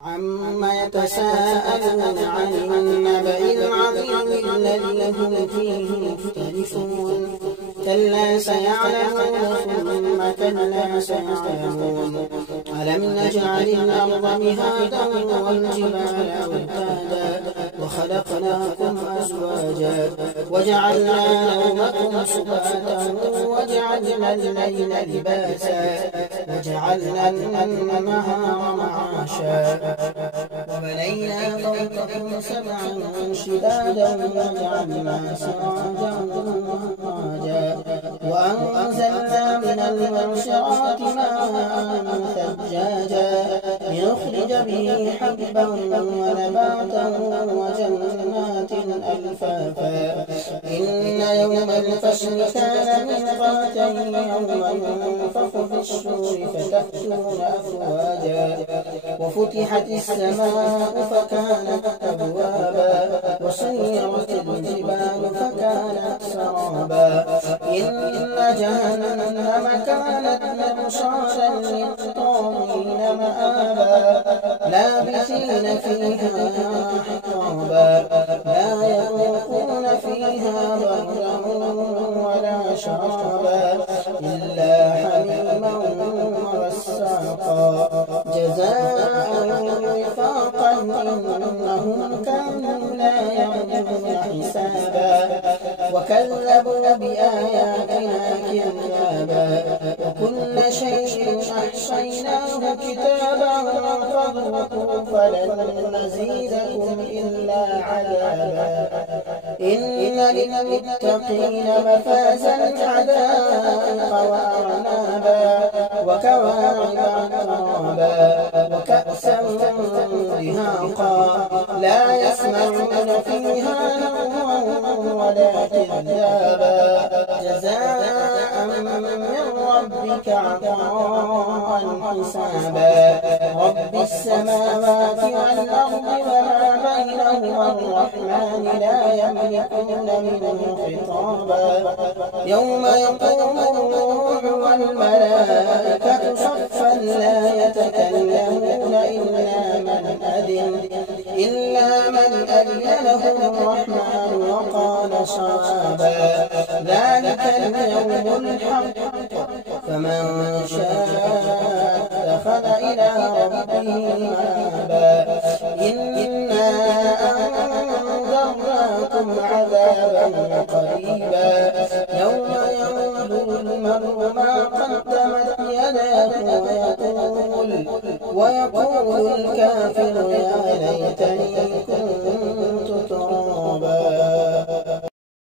عما يتساءلون عن النبأ العظيم الذي هم فيه مختلفون كلا سيعلمون ثم كلا سيعلمون ألم نجعل الأرض مهادا والجبال أوتادا وخلقناكم أزواجا وجعلنا نومكم سباتا وجعلنا الليل لباسا وجعلنا النهار معاشا وبنينا فوقكم سبعا شدادا وجعلنا سراجا وهاجا وأنزلنا من المعصرات ماء ثجاجا لنخرج به حبا ونباتا وجنات ألفافا إن يوم الفصل كان ميقاتا يوم ينفخ في الصور فتأتون أفواجا وفتحت السماء فكانت أبوابا وسيرت الجبال فكانت سرابا إن جهنم كانت مرصادا للطاغين مآبا لابثين فيها أحقابا لا يذوقون فيها بردا ولا شرابا إلا حميما وغساقا جزاء وفاقا إنهم كانوا لا يرجون حسابا وكذبوا بآياتنا كذابا وكل شيء أحصيناه كتابا فذوقوا فلن نزيدكم إلا عذابا إن للمتقين مفازا حدائق وأعنابا وكواعب أترابا وكأسا دهاقا لا يسمعون فيها لغوا ولا كذابا جزاء من ربك عطاء حسابا رب السماوات والأرض وما بينهما الرحمن لا يملكون منه خطابا يوم يقوم الروح والملائكة صفا لا يتكلمون إلا من أذن له الرحمن وقال صوابا ذلك اليوم الحق فمن شاء اتخذ إلى ربه مآبا إنا أنذرناكم عذابا قريبا يوم ينظر المرء ما قدمت يداه ويقول الكافر يا ليتني كنت